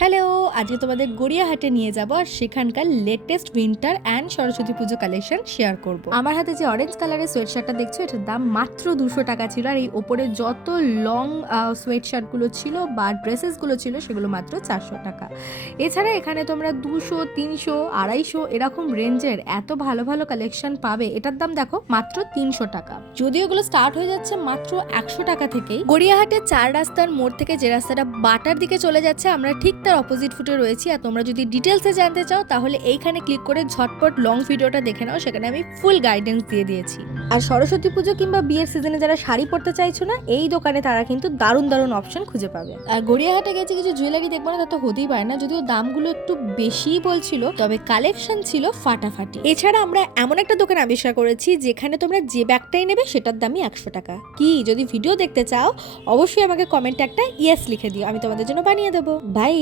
Hello, আজকে তোমাদের গড়িয়াহাটে নিয়ে যাবো আর সেখানকার latest winter and Saraswati Puja collection share করব। আমার হাতে যে অরেঞ্জ কালারের সোয়েট শার্টটা দেখছো এটার দাম মাত্র 200 টাকা ছিল, আর এই ওপরে যত লং সোয়েট শার্টগুলো ছিল বা ড্রেসেসগুলো ছিল সেগুলো মাত্র 400 টাকা। এছাড়া এখানে তোমরা 200, 300, 250 এরকম রেঞ্জের এত ভালো ভালো কালেকশন পাবে। এটার দাম দেখো মাত্র 300 টাকা। যদিও এগুলো স্টার্ট হয়ে যাচ্ছে মাত্র 100 টাকা থেকেই। গড়িয়াহাটের 4 রাস্তার মোড় থেকে যে রাস্তাটা বাটার দিকে চলে যাচ্ছে, আমরা ঠিক তার অপোজিট ফুটে রয়েছি। আর তোমরা যদি ডিটেলসে জানতে চাও তাহলে এইখানে ক্লিক করে ঝটপট লং ভিডিওটা দেখে নাও, সেখানে আমি ফুল গাইডেন্স দিয়ে দিয়েছি। আর সরস্বতী পুজো কিংবা বিয়ের সিজনে যারা শাড়ি পরতে চাইছো না, এই দোকানে তারা কিন্তু দারুণ দারুণ অপশন খুঁজে পাবে। আর গড়িয়াহাটে গেছে কিছু জুয়েলারি দেখবো না তা তো হতেই পারে না, যদিও দামগুলো একটু বেশিই বলছিল, তবে কালেকশন ছিল ফাটাফাটি। এছাড়া আমরা এমন একটা দোকান আবিষ্কার করেছি যেখানে তোমরা যে ব্যাগটাই নেবে সেটার দামই 100 টাকা। কি যদি ভিডিও দেখতে চাও অবশ্যই আমাকে কমেন্টে একটা ইয়েস লিখে দিও, আমি তোমাদের জন্য বানিয়ে দেবো। বাই।